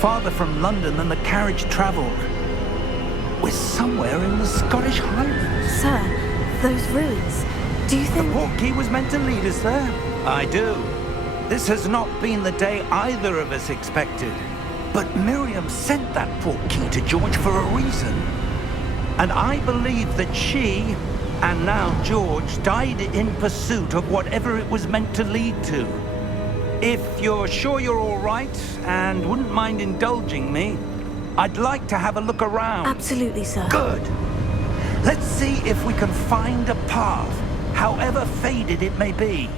farther from London than the carriage travelled. We're somewhere in the Scottish Highlands. Sir, those ruins, do you think... The portkey was meant to lead us there? I do. This has not been the day either of us expected. But Miriam sent that portkey to George for a reason. And I believe that she, and now George, died in pursuit of whatever it was meant to lead to. If you're sure you're all right, and wouldn't mind indulging me, I'd like to have a look around. Absolutely, sir. Good. Let's see if we can find a path, however faded it may be.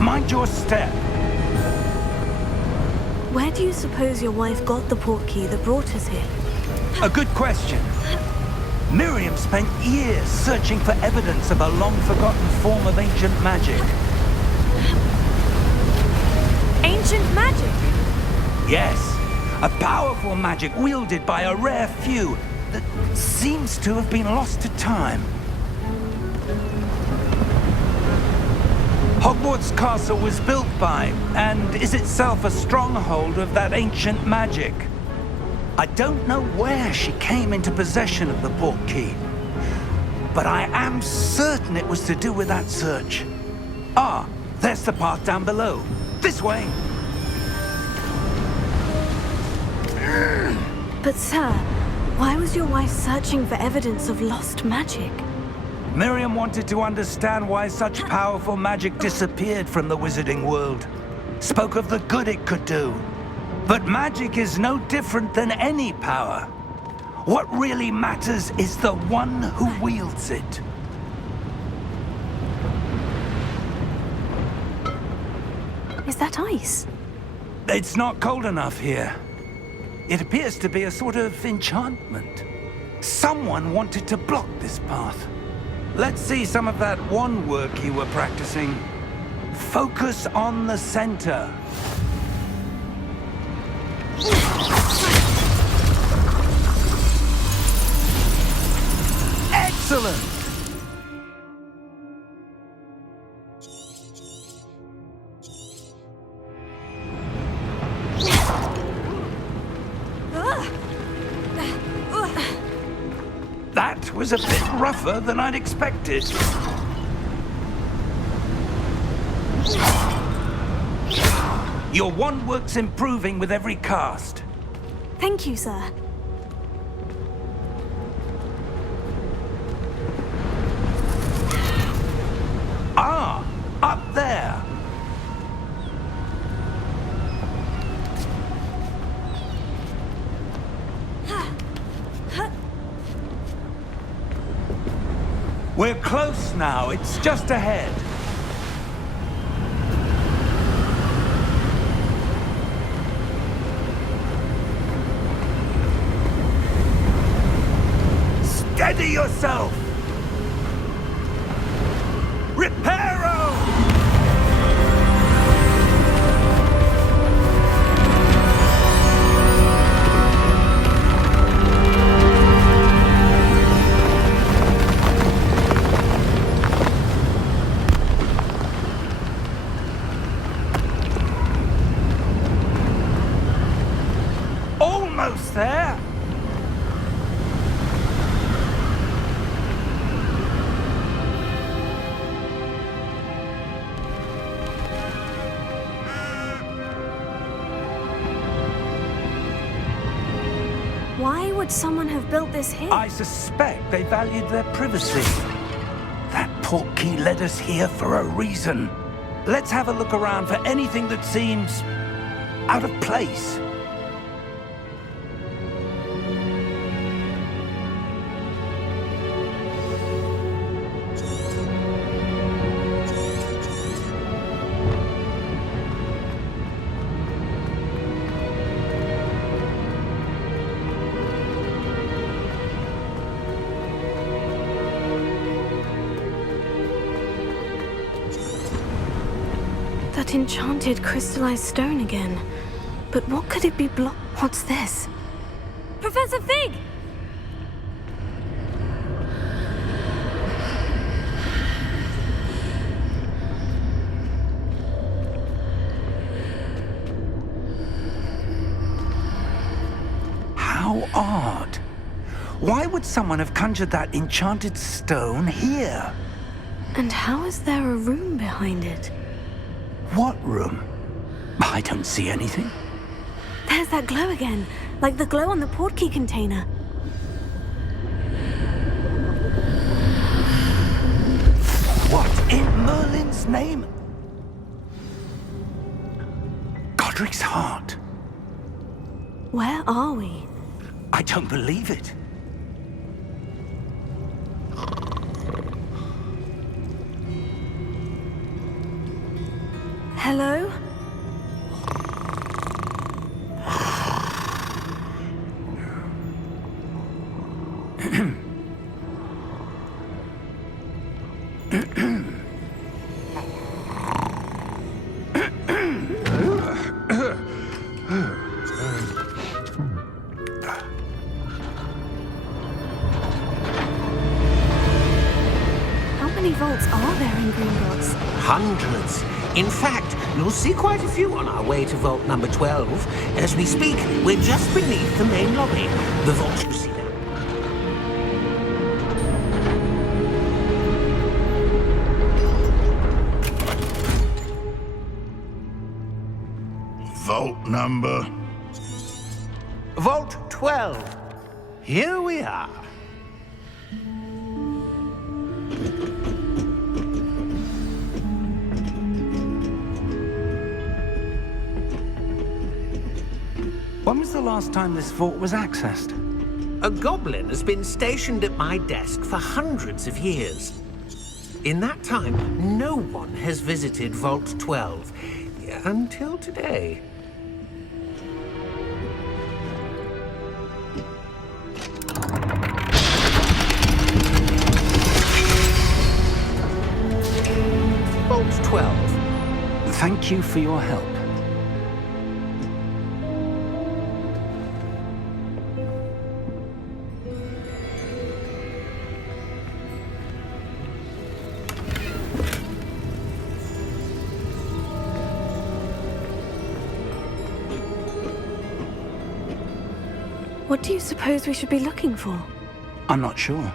Mind your step. Where do you suppose your wife got the portkey that brought us here? A good question. Miriam spent years searching for evidence of a long-forgotten form of ancient magic. Ancient magic? Yes, a powerful magic wielded by a rare few that seems to have been lost to time. Hogwarts Castle was built by, and is itself a stronghold of that ancient magic. I don't know where she came into possession of the portkey, but I am certain it was to do with that search. Ah, there's the path down below. This way. But sir, why was your wife searching for evidence of lost magic? Miriam wanted to understand why such powerful magic disappeared from the wizarding world. Spoke of the good it could do. But magic is no different than any power. What really matters is the one who wields it. Is that ice? It's not cold enough here. It appears to be a sort of enchantment. Someone wanted to block this path. Let's see some of that wand work you were practicing. Focus on the center. Excellent! That was a bit rougher than I'd expected. Your wand work's improving with every cast. Thank you, sir. Ah, up there. We're close now. It's just ahead. Steady yourself! Reparo! Almost there! Why would someone have built this here? I suspect they valued their privacy. That portkey led us here for a reason. Let's have a look around for anything that seems out of place. That enchanted crystallized stone again. But what could it be What's this? Professor Fig! odd. Why would someone have conjured that enchanted stone here? And how is there a room behind it? What room? I don't see anything. There's that glow again, like the glow on the portkey container. What in Merlin's name? Godric's heart. Where are we? I don't believe it. Hello? How many vaults are there in Gringotts? Hundreds. In fact, you'll see quite a few on our way to vault number 12. As we speak, we're just beneath the main lobby. The vault you see there. Vault number. Vault 12. Here we are. When was the last time this vault was accessed? A goblin has been stationed at my desk for hundreds of years. In that time, no one has visited Vault 12 until today. Vault 12. Thank you for your help. What do you suppose we should be looking for? I'm not sure.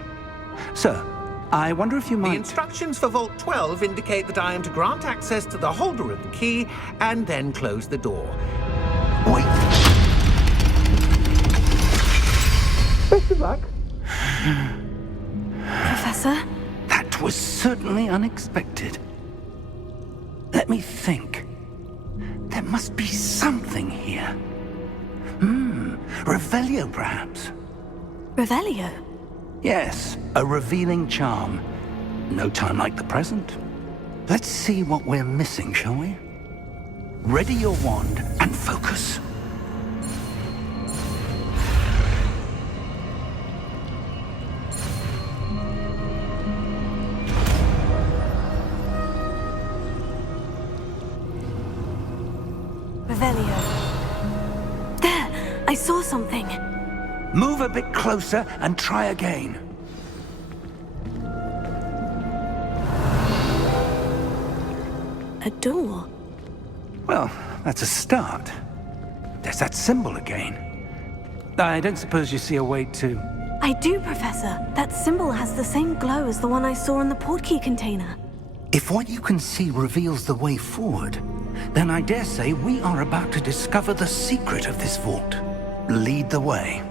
Sir, I wonder if you The might... instructions for Vault 12 indicate that I am to grant access to the holder of the key and then close the door. Wait! Best of luck. Professor? That was certainly unexpected. Let me think. There must be something here. Revelio, perhaps? Revelio? Yes, a revealing charm. No time like the present. Let's see what we're missing, shall we? Ready your wand and focus. Revelio. There! I saw something. Move a bit closer and try again. A door. Well, that's a start. There's that symbol again. I don't suppose you see a way to... I do, Professor. That symbol has the same glow as the one I saw in the portkey container. If what you can see reveals the way forward, then I dare say we are about to discover the secret of this vault. Lead the way.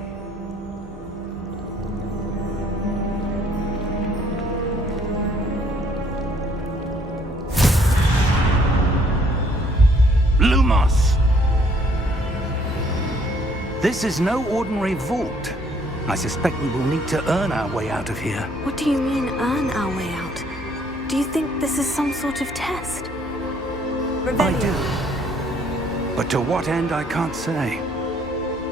Lumos! This is no ordinary vault. I suspect we will need to earn our way out of here. What do you mean, earn our way out? Do you think this is some sort of test? I do. But to what end, I can't say.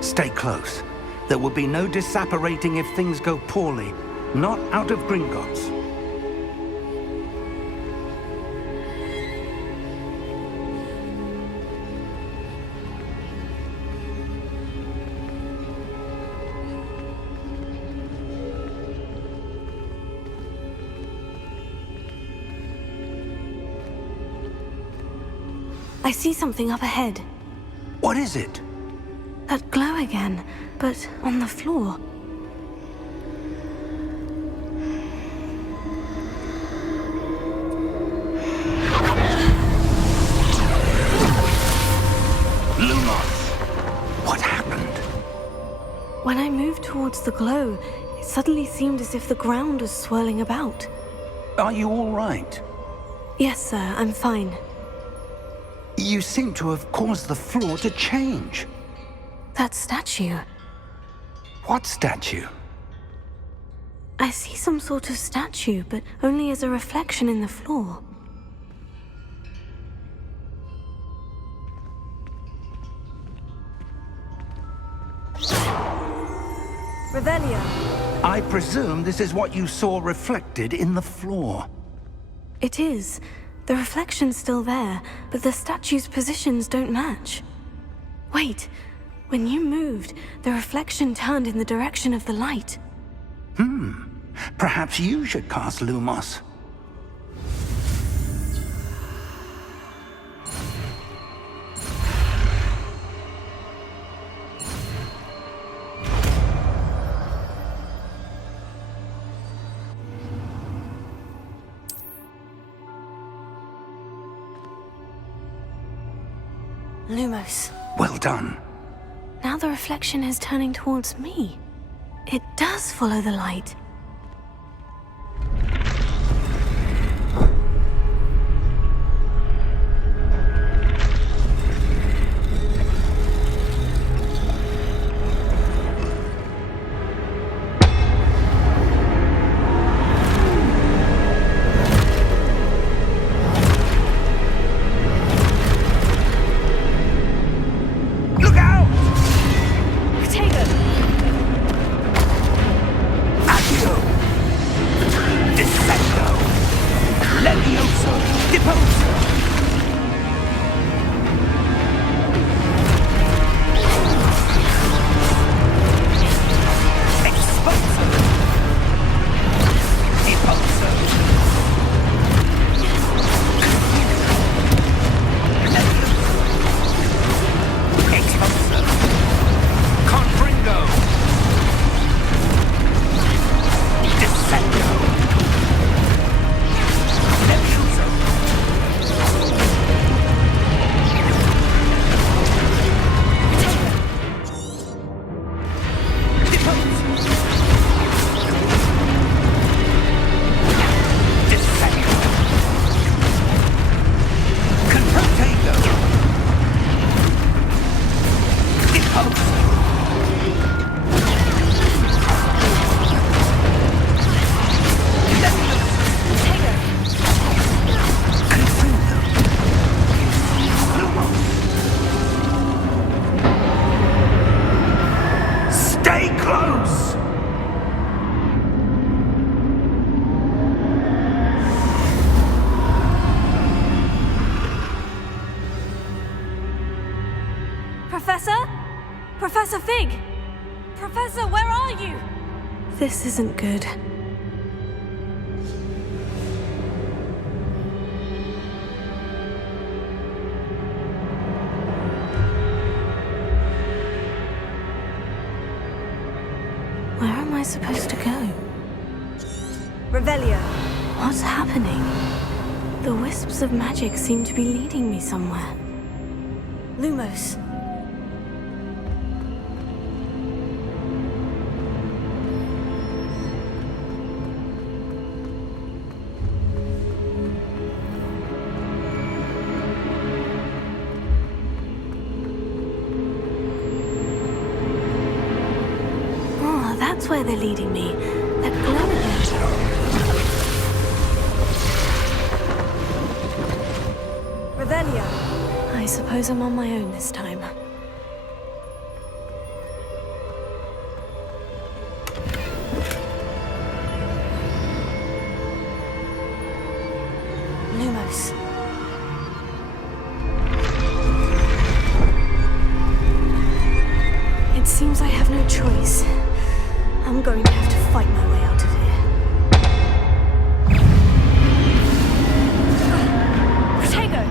Stay close. There will be no disapparating if things go poorly. Not out of Gringotts. I see something up ahead. What is it? That glow again, but on the floor. Lumos! What happened? When I moved towards the glow, it suddenly seemed as if the ground was swirling about. Are you all right? Yes, sir, I'm fine. You seem to have caused the floor to change. That statue. What statue? I see some sort of statue, but only as a reflection in the floor. Revelio. I presume this is what you saw reflected in the floor. It is. The reflection's still there, but the statue's positions don't match. Wait, when you moved, the reflection turned in the direction of the light. Perhaps you should cast Lumos. Lumos. Well done. Now the reflection is turning towards me. It does follow the light. Professor Fig! Professor, where are you? This isn't good. Where am I supposed to go? Revelio. What's happening? The wisps of magic seem to be leading me somewhere. Lumos. Oh, that's where they're leading me. That glow again. Revelio. I suppose I'm on my own this time. Lumos. It seems I have no choice. I'm going to have to fight my way out of here. Protego!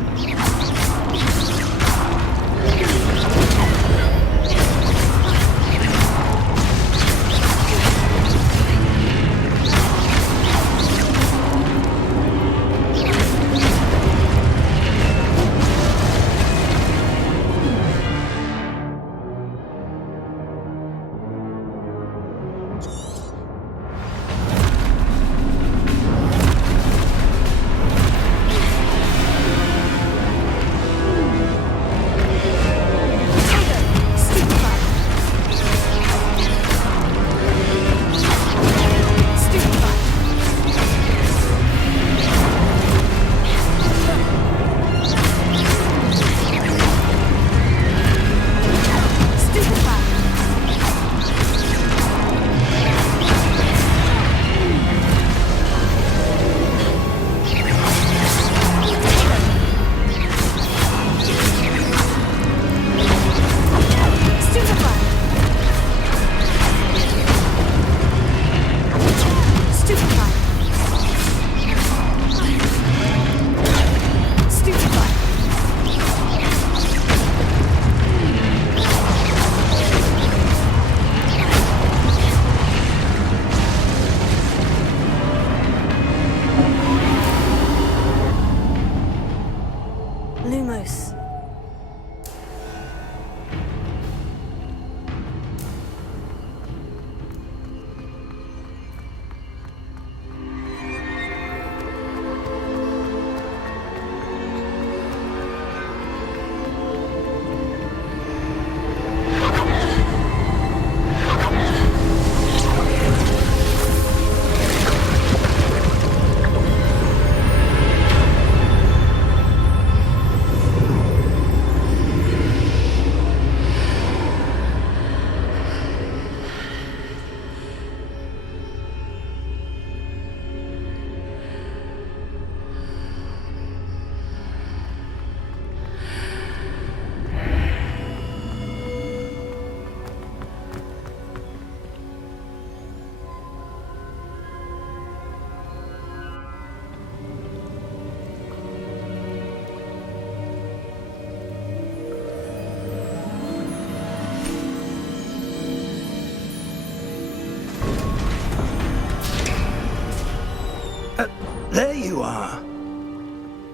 are.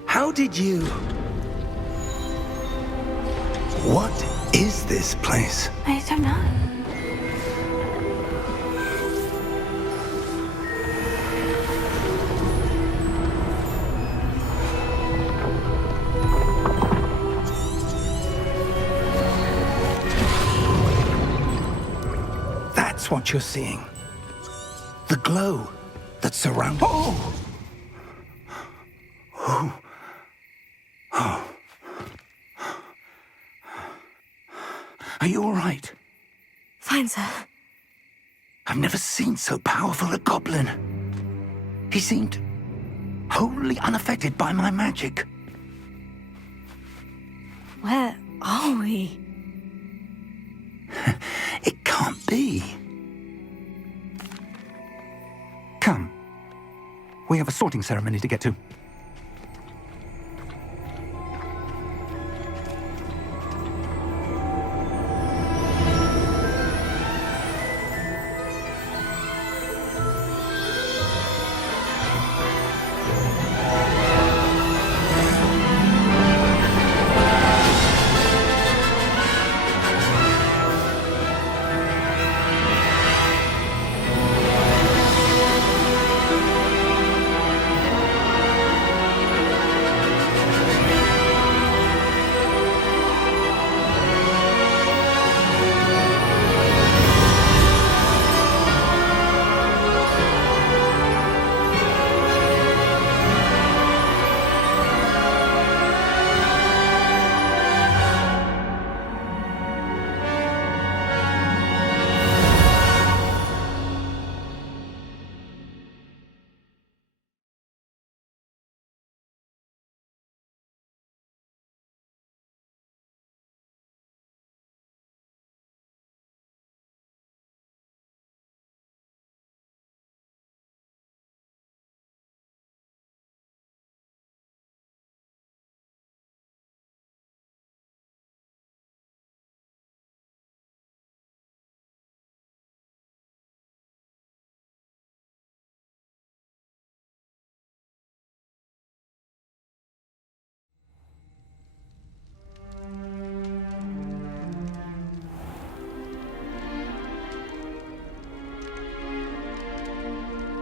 How did you... What is this place? I don't know. That's what you're seeing. The glow that surrounds... Oh! Oh. Oh. Are you all right? Fine, sir. I've never seen so powerful a goblin. He seemed wholly unaffected by my magic. Where are we? It can't be. Come. We have a sorting ceremony to get to.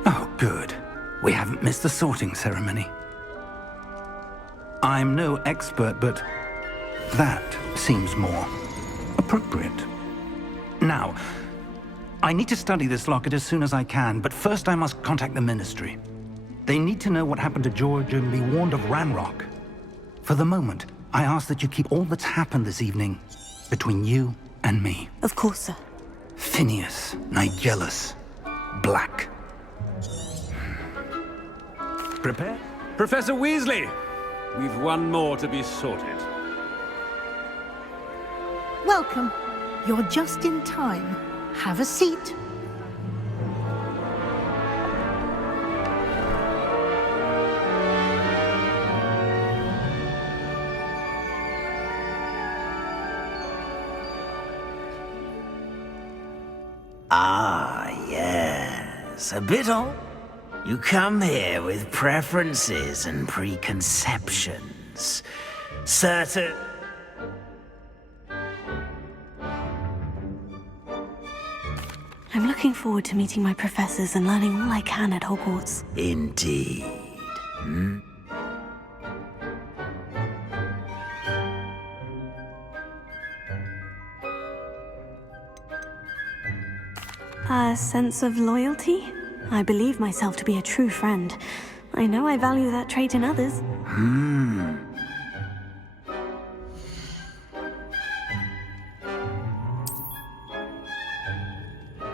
Oh, good. We haven't missed the sorting ceremony. I'm no expert, but that seems more appropriate. Now, I need to study this locket as soon as I can, but first I must contact the Ministry. They need to know what happened to George and be warned of Ranrock. For the moment, I ask that you keep all that's happened this evening between you and me. Of course, sir. Phineas, Nigellus, Black. Prepare. Professor Weasley! We've one more to be sorted. Welcome. You're just in time. Have a seat. Ah, yes. A bit old. You come here with preferences and preconceptions. Certain... I'm looking forward to meeting my professors and learning all I can at Hogwarts. Indeed. Hmm? A sense of loyalty? I believe myself to be a true friend. I know I value that trait in others.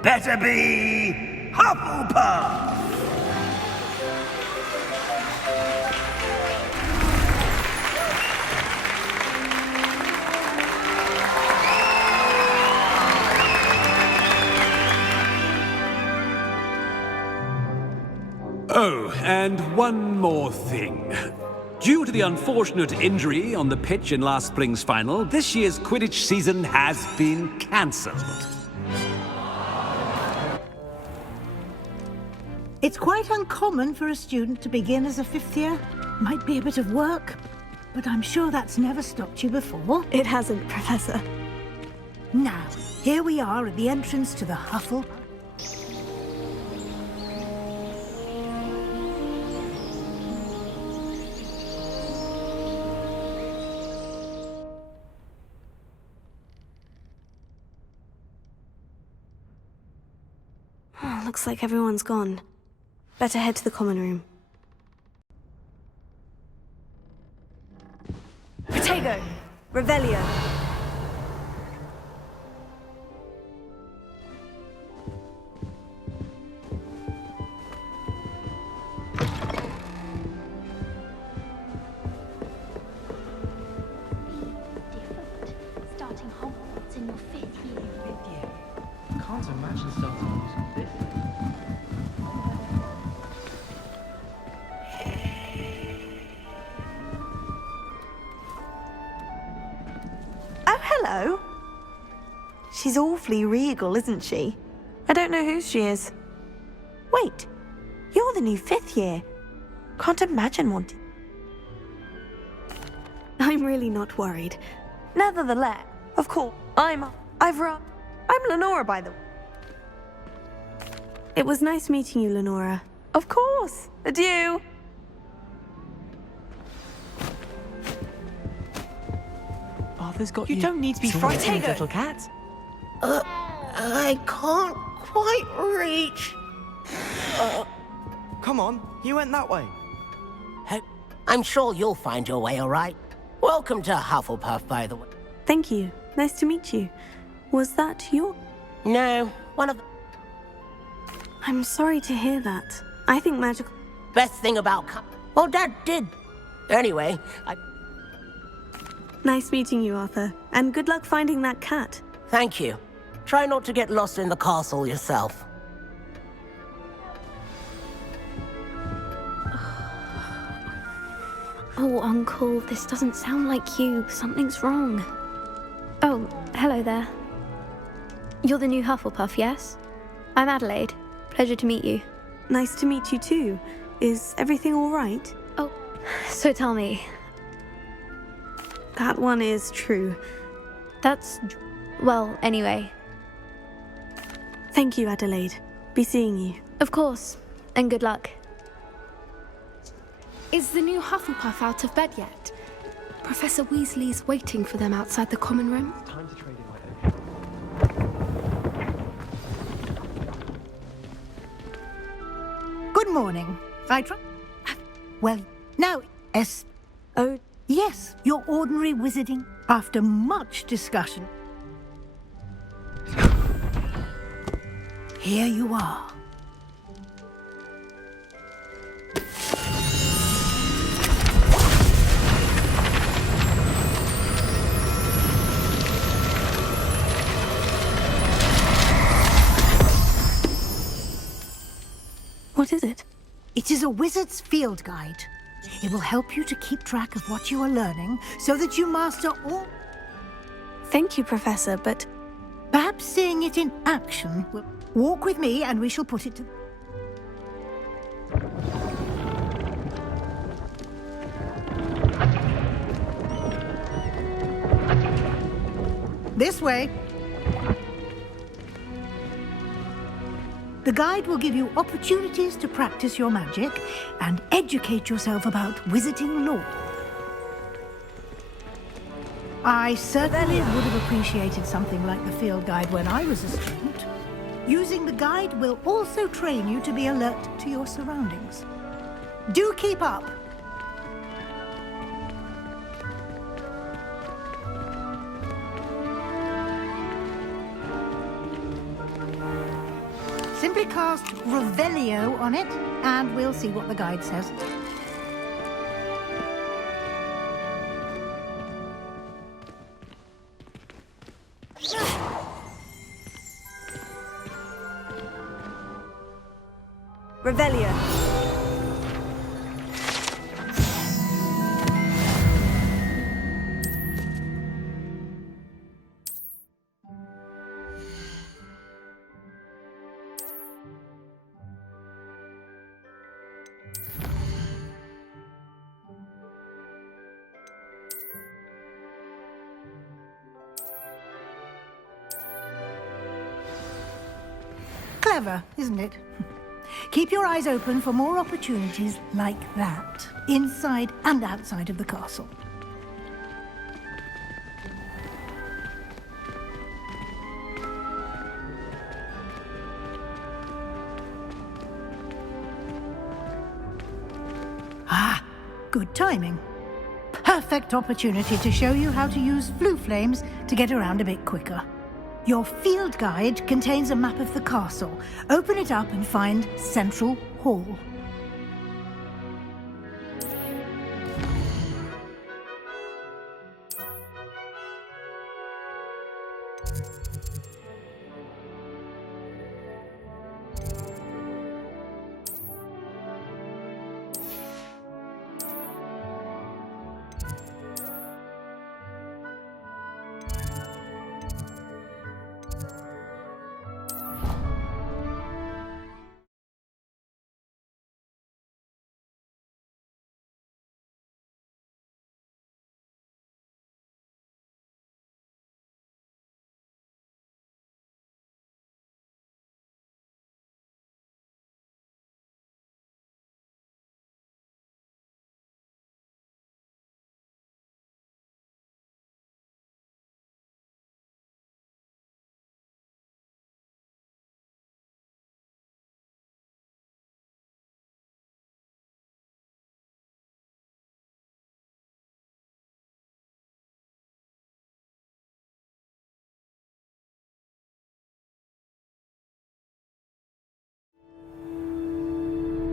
Better be Hufflepuff! Oh, and one more thing. Due to the unfortunate injury on the pitch in last spring's final, this year's Quidditch season has been cancelled. It's quite uncommon for a student to begin as a fifth year. Might be a bit of work, but I'm sure that's never stopped you before. It hasn't, Professor. Now, here we are at the entrance to the Huffle. Oh, looks like everyone's gone. Better head to the common room. Protego! Revelio! Starting Hogwarts in your fifth year. Can't imagine starting using this. Oh, hello. She's awfully regal, isn't she? I don't know who she is. Wait, you're the new fifth year. Can't imagine wanting. I'm really not worried. Nevertheless, of course, I'm Lenora, by the way. It was nice meeting you, Lenora. Of course. Adieu. Arthur's got You don't need to be frightened, little cat. I can't quite reach. Come on, you went that way. I'm sure you'll find your way all right. Welcome to Hufflepuff, by the way. Thank you. Nice to meet you. Was that your... No, one of the I'm sorry to hear that. I think magical... best thing about well, Dad did. Anyway, Nice meeting you, Arthur. And good luck finding that cat. thank you. Try not to get lost in the castle yourself. Oh, Uncle, this doesn't sound like you. Something's wrong. Oh, hello there. You're the new Hufflepuff, yes? I'm Adelaide. Pleasure to meet you. Nice to meet you too. Is everything all right? Oh, so tell me. That one is true. That's... well, anyway. Thank you, Adelaide. Be seeing you. Of course. And good luck. Is the new Hufflepuff out of bed yet? Professor Weasley's waiting for them outside the common room. Time to trade in my Good morning. Well, now, Oh, yes, your ordinary wizarding. After much discussion, here you are. what is it? It is a wizard's field guide. It will help you to keep track of what you are learning so that you master all. Thank you, Professor, but... Perhaps seeing it in action will... Walk with me and we shall put it to... This way. The guide will give you opportunities to practice your magic and educate yourself about wizarding lore. I certainly would have appreciated something like the field guide when I was a student. Using the guide will also train you to be alert to your surroundings. Do keep up! Simply cast Revelio on it, and we'll see what the guide says. Revelio. Clever, isn't it? Keep your eyes open for more opportunities like that, inside and outside of the castle. Ah, good timing. Perfect opportunity to show you how to use flue flames to get around a bit quicker. Your field guide contains a map of the castle. Open it up and find Central Hall.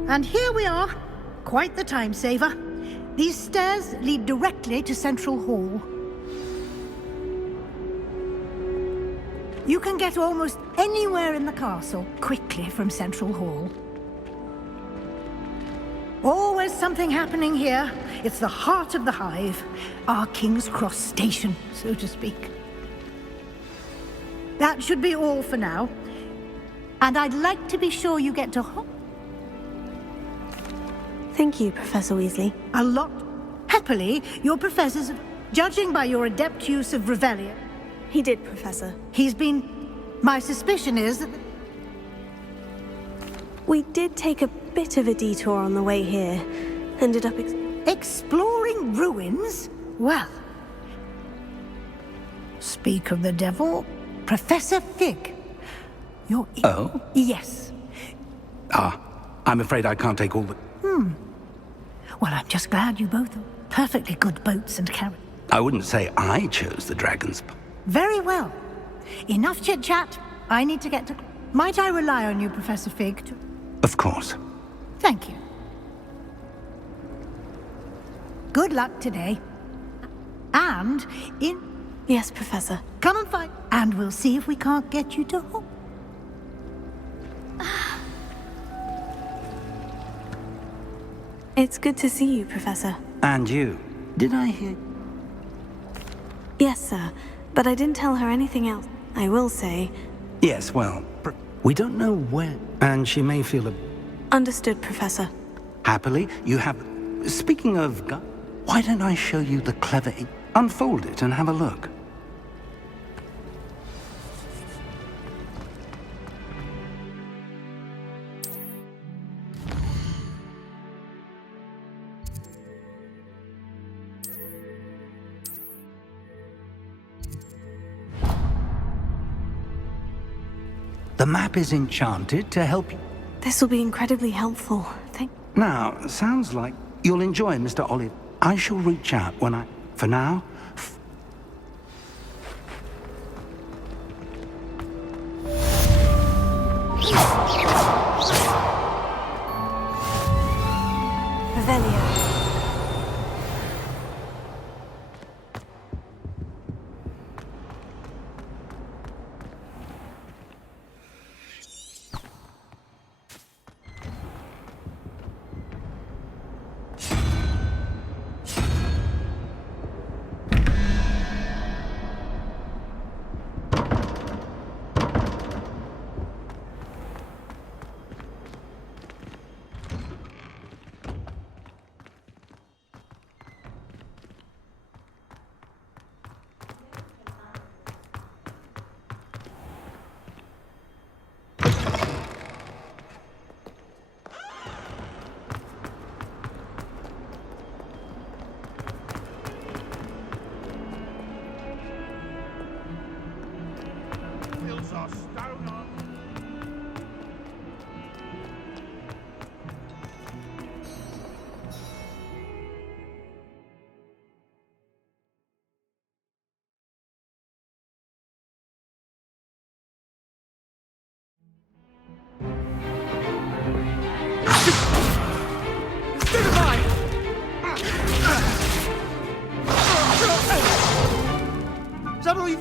And here we are. Quite the time saver. These stairs lead directly to Central Hall. You can get almost anywhere in the castle quickly from Central Hall. Always something happening here. It's the heart of the hive. Our King's Cross station, so to speak. That should be all for now. And I'd like to be sure you get to Thank you, Professor Weasley. a lot. Happily, your professors, judging by your adept use of Revelio, He did, Professor. he's been... My suspicion is that... We did take a bit of a detour on the way here. Ended up Exploring ruins? Well... Speak of the devil, Professor Fig. You're... Oh? Yes. I'm afraid I can't take all the... Well, I'm just glad you both are perfectly good boats and carry... I wouldn't say I chose the dragons. Very well. Enough chit-chat. I need to get to... Might I rely on you, Professor Fig, to... Of course. Thank you. Good luck today. And in... Yes, Professor. Come and find... And we'll see if we can't get you to... It's good to see you, Professor. And you. Did I hear? Yes, sir. But I didn't tell her anything else. I will say... Yes, well, we don't know where. And she may feel Understood, Professor. happily. You have... Speaking of... Why don't I show you the clever... Unfold it and have a look. The map is enchanted to help you. This will be incredibly helpful. Now, sounds like you'll enjoy Mr. Olive. I shall reach out when I... For now... Revelio.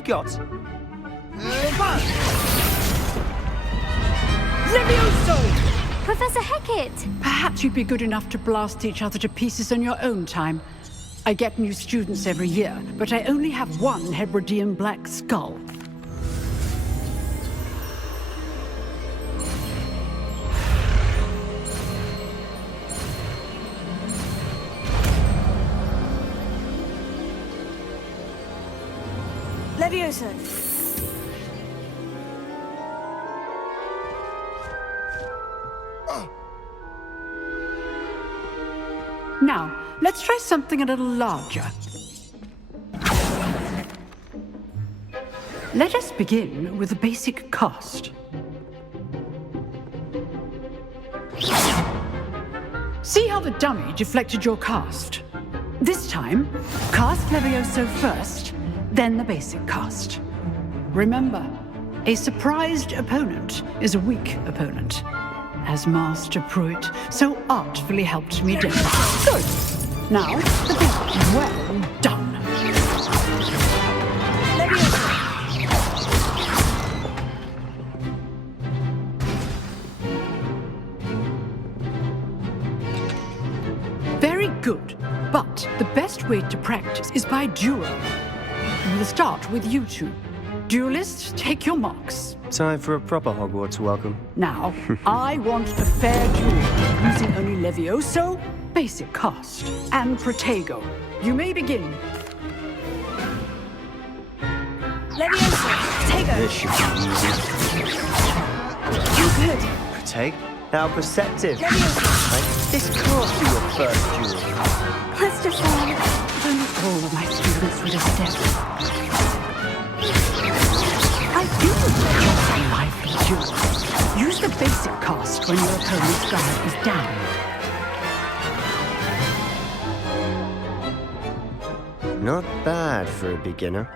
got? Professor Hecat! Perhaps you'd be good enough to blast each other to pieces on your own time. I get new students every year, but I only have one Hebridean black skull. Levioso. Now, let's try something a little larger. Let us begin with a basic cast. See how the dummy deflected your cast? This time, cast Levioso first, then the basic cast. Remember, a surprised opponent is a weak opponent, as Master Pruitt so artfully helped me do. Good. Now, the basic. Well done. Very good. But the best way to practice is by duel. We'll start with you two. Duelists, take your marks. Time for a proper Hogwarts welcome. Now, I want a fair duel, using only Levioso, basic cast, and Protego. You may begin. Levioso. Protego. This should be easy. You good. Protect? How perceptive. Levioso. Right? This can't be your first duel. Let's just Don't all of my students with a step. I do enjoy a lively duel. Use the basic cast when your opponent's guard is down. Not bad for a beginner.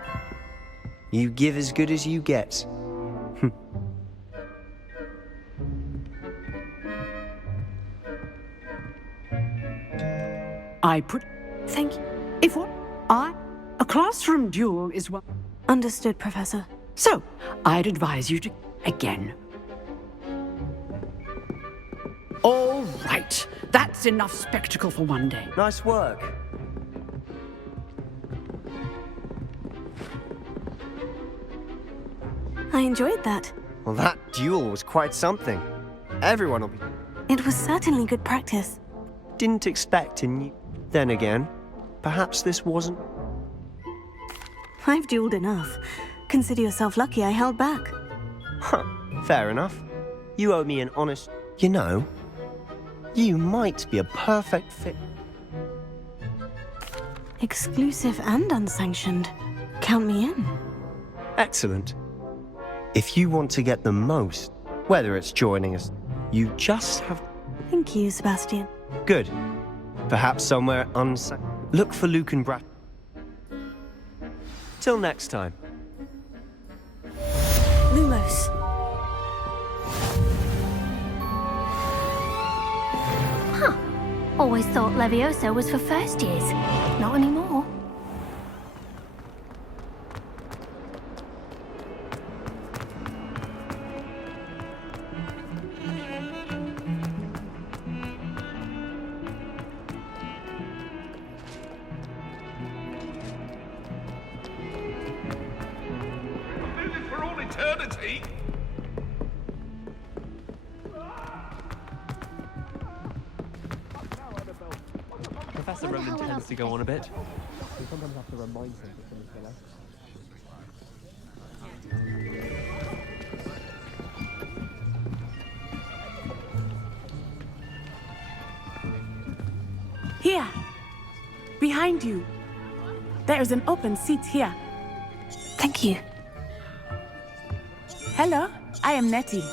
You give as good as you get. Thank you. If what? A classroom duel is what... Understood, Professor. So, I'd advise you to... again. All right. That's enough spectacle for one day. Nice work. I enjoyed that. Well, that duel was quite something. Everyone will be... It was certainly good practice. Didn't expect in you. Then again, perhaps this wasn't... I've dueled enough. Consider yourself lucky I held back. Huh, fair enough. You owe me an honest... You know, you might be a perfect fit. Exclusive and unsanctioned. Count me in. Excellent. If you want to get the most, whether it's joining us, you just have... Thank you, Sebastian. Good. Perhaps somewhere Look for Luke and Brad. Till next time. Lumos. Huh. Always thought Levioso was for first years. Not anymore. Professor Roman tends to go on a bit. We sometimes have to remind him that something's below. Here! Behind you! There is an open seat here. Thank you. Hello, I am Nettie.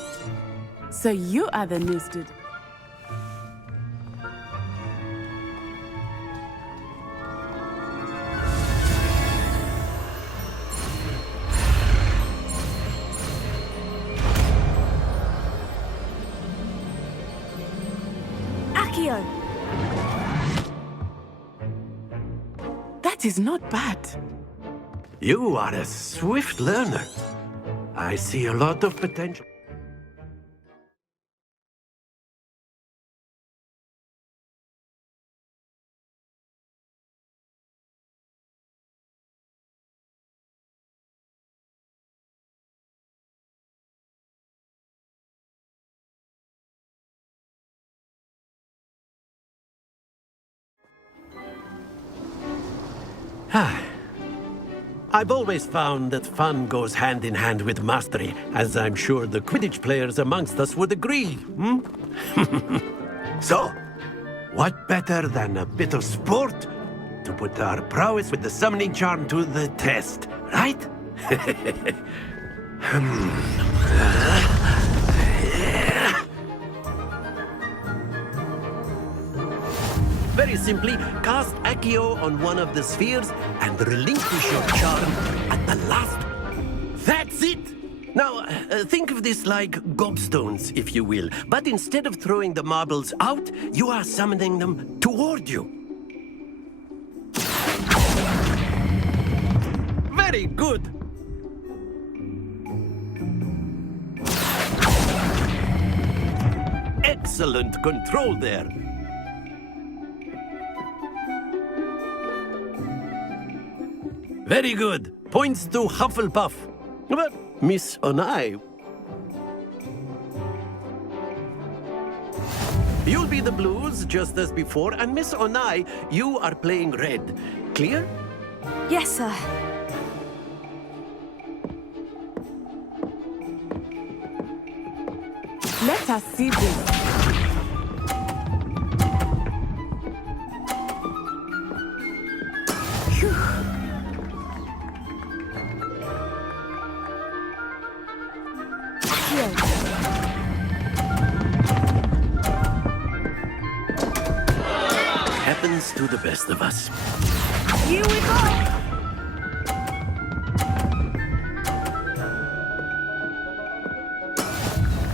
So you are the new student. Accio! That is not bad. You are a swift learner. I see a lot of potential. I've always found that fun goes hand in hand with mastery, as I'm sure the Quidditch players amongst us would agree, So, what better than a bit of sport to put our prowess with the summoning charm to the test, right? Very simply, cast Accio on one of the spheres and relinquish your charm at the last. That's it! Now, think of this like gobstones, if you will. But instead of throwing the marbles out, you are summoning them toward you. Very good! Excellent control there. Very good. Points to Hufflepuff. But Miss Onai, you'll be the blues just as before, and Miss Onai, you are playing red. Clear? Yes, sir. Let us see this. Happens to the best of us. Here we go!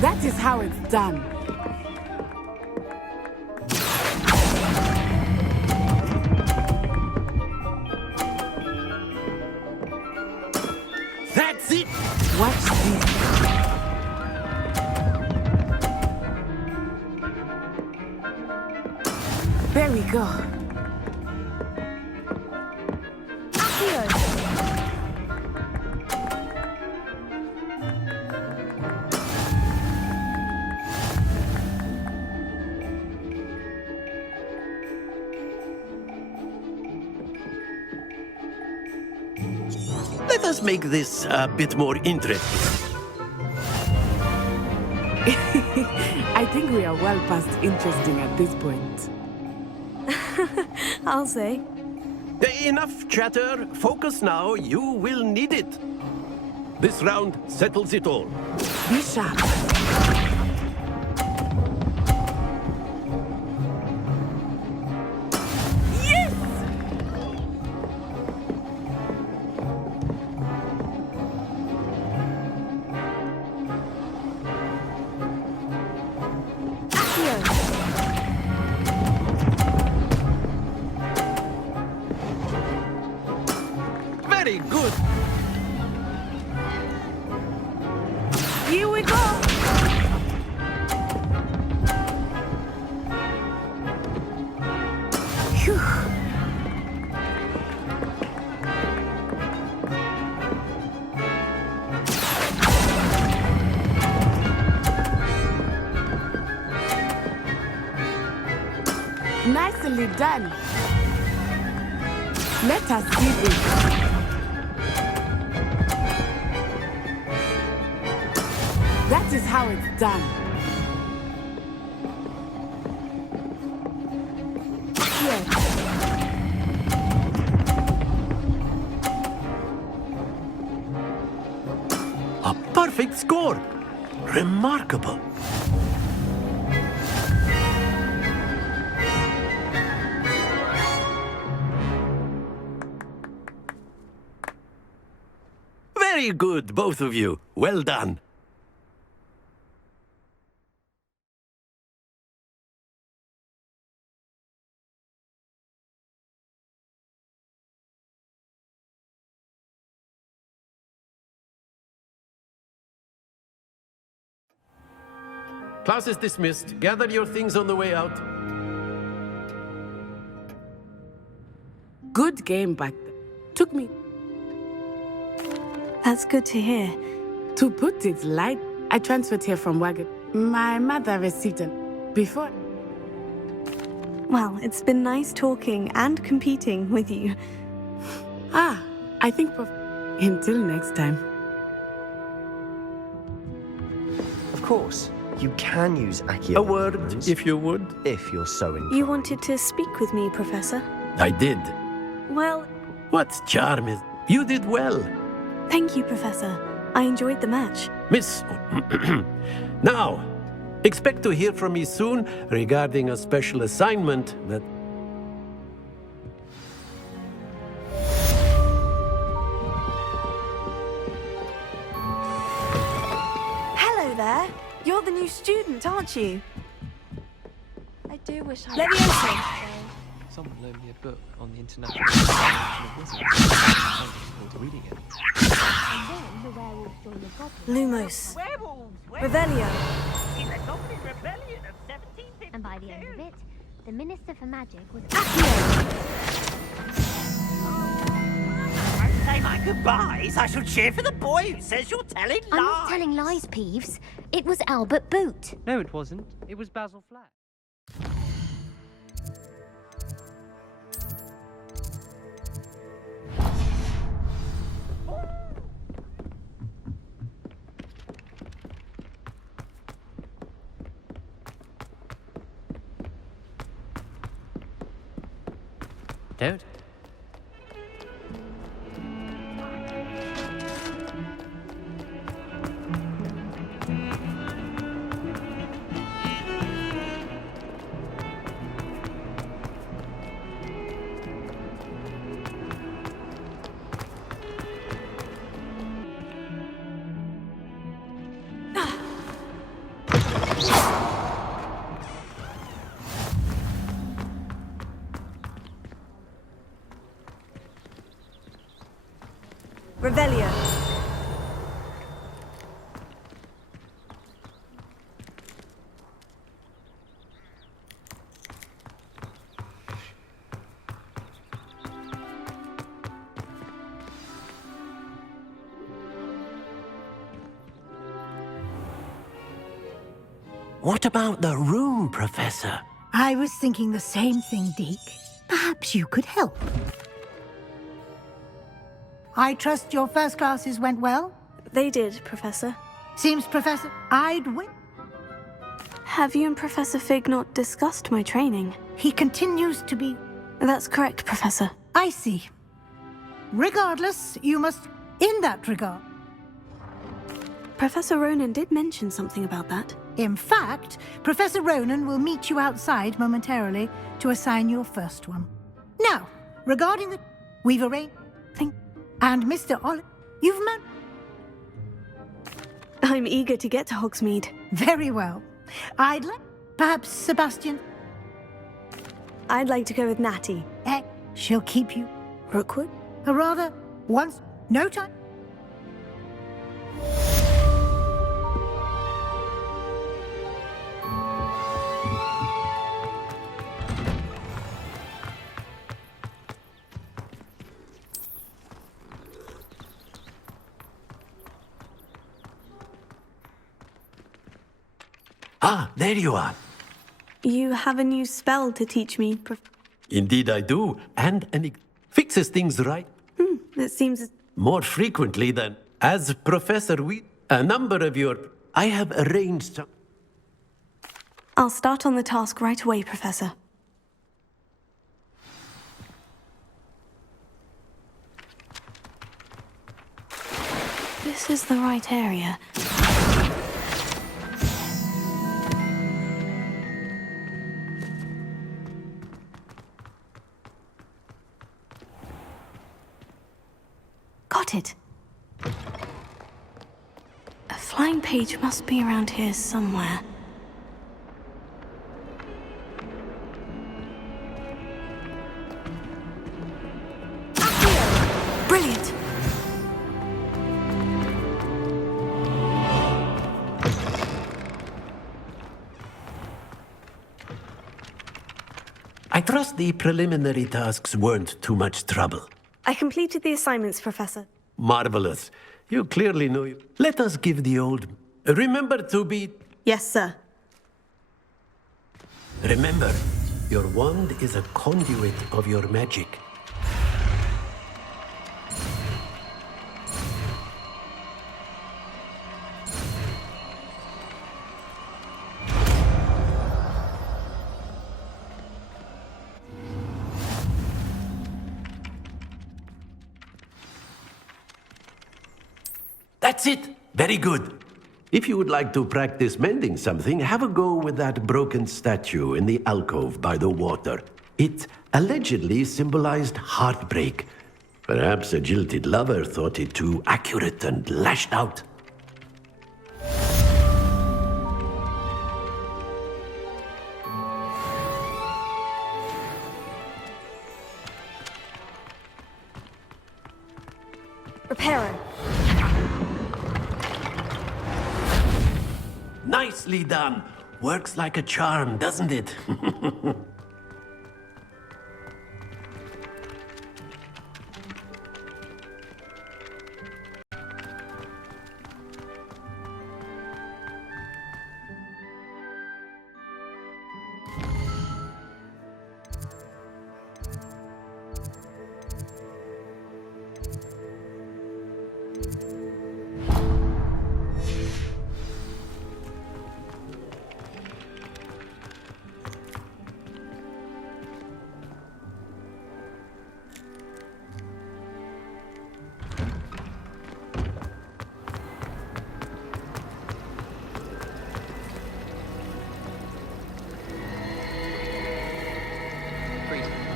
That is how it's done. That's it! Watch this. There we go. Let us make this a bit more interesting. I think we are well past interesting at this point. I'll say. Enough chatter. Focus now. You will need it. This round settles it all. Be sharp. Yes! Very good. Here we go! Phew. Nicely done. Let us see this. That is how it's done. Here. A perfect score. Remarkable. Very good, both of you. Well done. Class is dismissed. Gather your things on the way out. Good game back then. Took me. That's good to hear. To put it light, I transferred here from Wagon. My mother is seated. Before. Well, it's been nice talking and competing with you. I think until next time. Of course, you can use Accio. A word, if you would. If you're so inclined. You wanted to speak with me, Professor? I did. Well, What's charm is... You did well. thank you, Professor. I enjoyed the match. Miss... Now, expect to hear from me soon regarding a special assignment that... Hello there. You're the new student, aren't you? I do wish I Leviosa. Someone loaned me a book on the International Association of Wizards. I'm looking forward to reading it. And then the werewolves join the goblins. Lumos. Werewolves! Revelio. In the Goblin Rebellion of 1752. And by the end of it, the Minister for Magic was... Say my goodbyes. I shall cheer for the boy who says you're telling lies. I'm not telling lies, Peeves. It was Albert Boot. No, it wasn't. It was Basil Flack. Don't. Revelio. What about the room, Professor? I was thinking the same thing, Deke. Perhaps you could help. I trust your first classes went well? They did, Professor. Seems, Professor, I'd win. Have you and Professor Fig not discussed my training? He continues to be... That's correct, Professor. I see. Regardless, you must... In that regard. Professor Ronan did mention something about that. In fact, Professor Ronan will meet you outside momentarily to assign your first one. Now, regarding the... We've arranged... And Mr. Olive, you've met... I'm eager to get to Hogsmeade. Very well. I'd like... Perhaps Sebastian... I'd like to go with Natty. She'll keep you... Rookwood? Or rather, once... No time... Ah, there you are. You have a new spell to teach me, Indeed I do. And it fixes things right. It seems... More frequently than... As Professor a number of your... I have arranged some... I'll start on the task right away, Professor. This is the right area. Got it. A flying page must be around here somewhere. Brilliant! trust the preliminary tasks weren't too much trouble. I completed the assignments, Professor. Marvelous. You clearly know you. Let us give the old... Remember to be... Yes, sir. Remember, your wand is a conduit of your magic. That's it! Very good. If you would like to practice mending something, have a go with that broken statue in the alcove by the water. It allegedly symbolized heartbreak. Perhaps a jilted lover thought it too accurate and lashed out. Reparo. Nicely done. Works like a charm, doesn't it?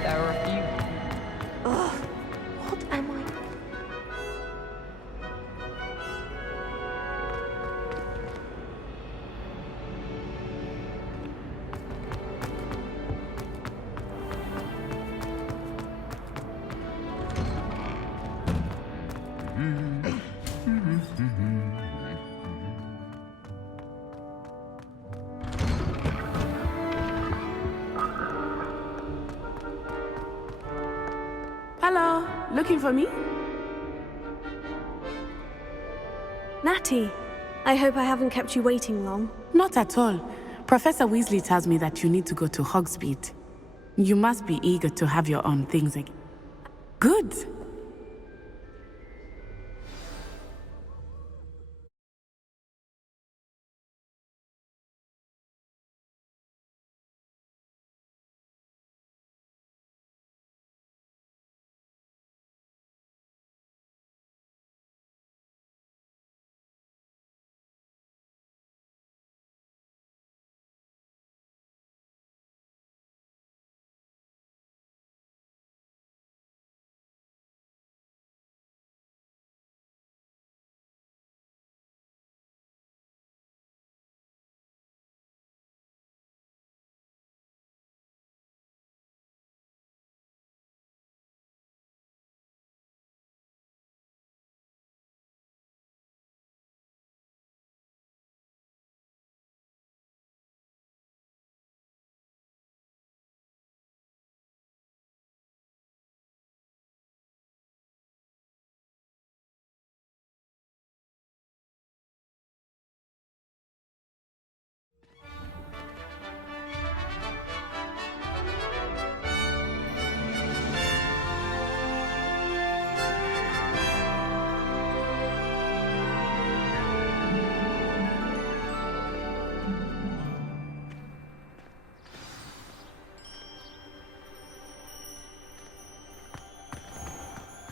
There are a few. Ugh, what am I? Hello, looking for me? Natty, I hope I haven't kept you waiting long. Not at all. Professor Weasley tells me that you need to go to Hogsmeade. You must be eager to have your own things again. Good.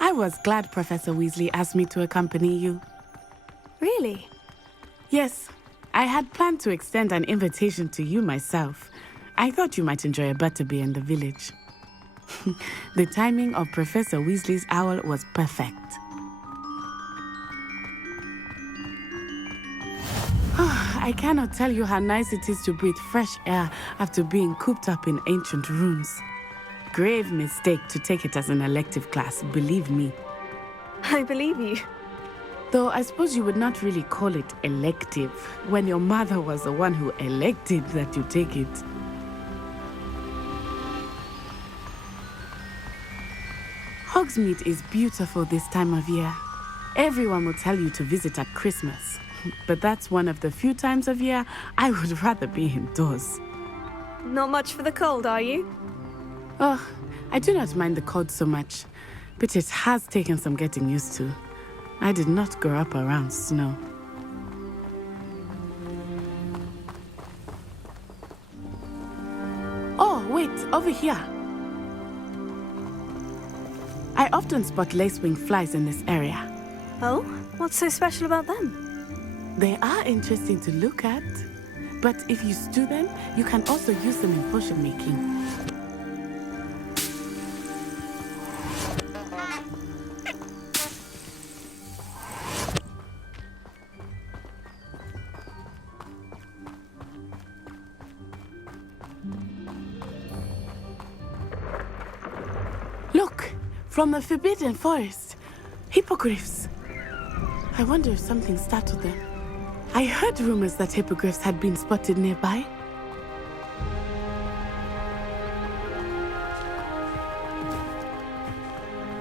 I was glad Professor Weasley asked me to accompany you. Really? Yes, I had planned to extend an invitation to you myself. I thought you might enjoy a butterbeer in the village. The timing of Professor Weasley's owl was perfect. I cannot tell you how nice it is to breathe fresh air after being cooped up in ancient rooms. Grave mistake to take it as an elective class, believe me. I believe you. Though I suppose you would not really call it elective when your mother was the one who elected that you take it. Hogsmeade is beautiful this time of year. Everyone will tell you to visit at Christmas. But that's one of the few times of year I would rather be indoors. Not much for the cold, are you? Oh, I do not mind the cold so much, but it has taken some getting used to. I did not grow up around snow. Oh, wait, over here. I often spot lacewing flies in this area. Oh? What's so special about them? They are interesting to look at, but if you stew them, you can also use them in potion making. Look, from the Forbidden Forest, hippogriffs. I wonder if something startled them. I heard rumors that hippogriffs had been spotted nearby.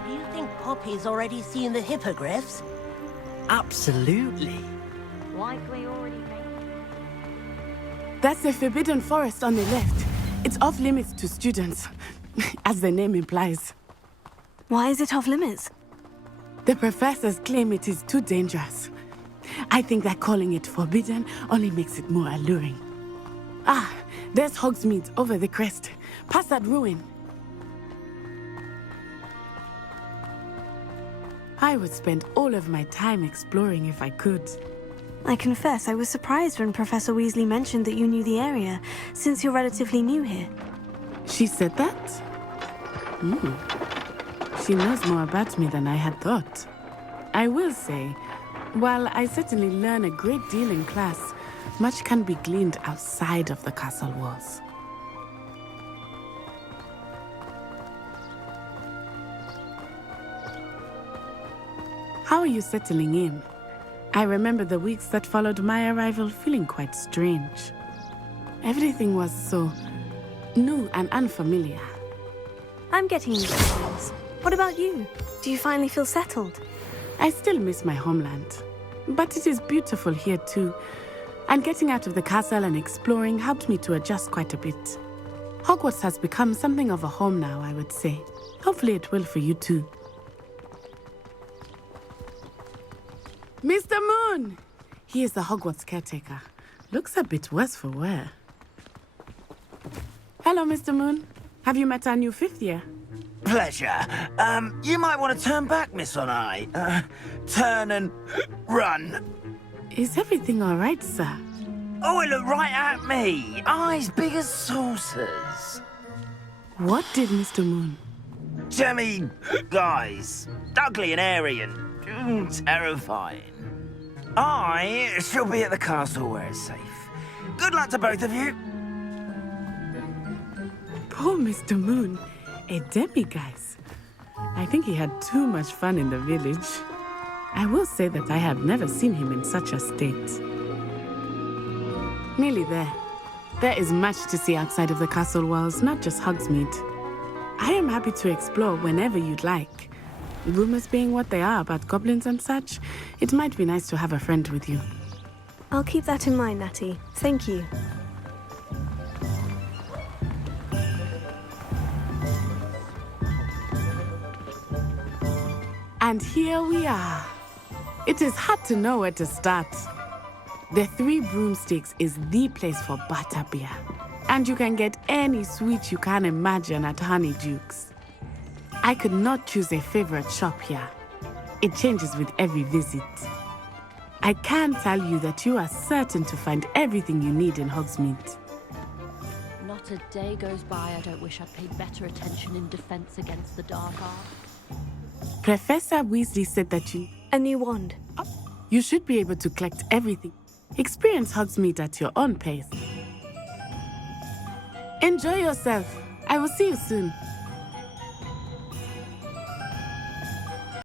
Do you think Poppy's already seen the hippogriffs? Absolutely. Likely already made. That's the Forbidden Forest on the left. It's off limits to students, as the name implies. Why is it off limits? The professors claim it is too dangerous. I think that calling it forbidden only makes it more alluring. Ah, there's Hogsmeade over the crest, past that ruin. I would spend all of my time exploring if I could. I confess I was surprised when Professor Weasley mentioned that you knew the area, since you're relatively new here. She said that? She knows more about me than I had thought. I will say, while I certainly learn a great deal in class, much can be gleaned outside of the castle walls. How are you settling in? I remember the weeks that followed my arrival feeling quite strange. Everything was so new and unfamiliar. I'm getting used to things. What about you? Do you finally feel settled? I still miss my homeland, but it is beautiful here too. And getting out of the castle and exploring helped me to adjust quite a bit. Hogwarts has become something of a home now, I would say. Hopefully it will for you too. Mr. Moon! He is the Hogwarts caretaker. Looks a bit worse for wear. Hello, Mr. Moon. Have you met our new 5th year? Pleasure. You might want to turn back, Miss On-Eye. Turn and run. Is everything all right, sir? Oh, it looked right at me. Eyes big as saucers. What did Mr. Moon? Jemmy, guys. Ugly and airy and terrifying. I shall be at the castle where it's safe. Good luck to both of you. Poor Mr. Moon. A demiguise. I think he had too much fun in the village. I will say that I have never seen him in such a state. Nearly there. There is much to see outside of the castle walls, not just Hogsmeade. I am happy to explore whenever you'd like. Rumors being what they are about goblins and such, it might be nice to have a friend with you. I'll keep that in mind, Natty. Thank you. And here we are. It is hard to know where to start. The 3 Broomsticks is the place for butterbeer. And you can get any sweet you can imagine at Honeydukes. I could not choose a favorite shop here. It changes with every visit. I can tell you that you are certain to find everything you need in Hogsmeade. Not a day goes by I don't wish I'd paid better attention in defense against the dark arts. Professor Weasley said that you... A new wand. You should be able to collect everything. Experience Hogsmeade at your own pace. Enjoy yourself. I will see you soon.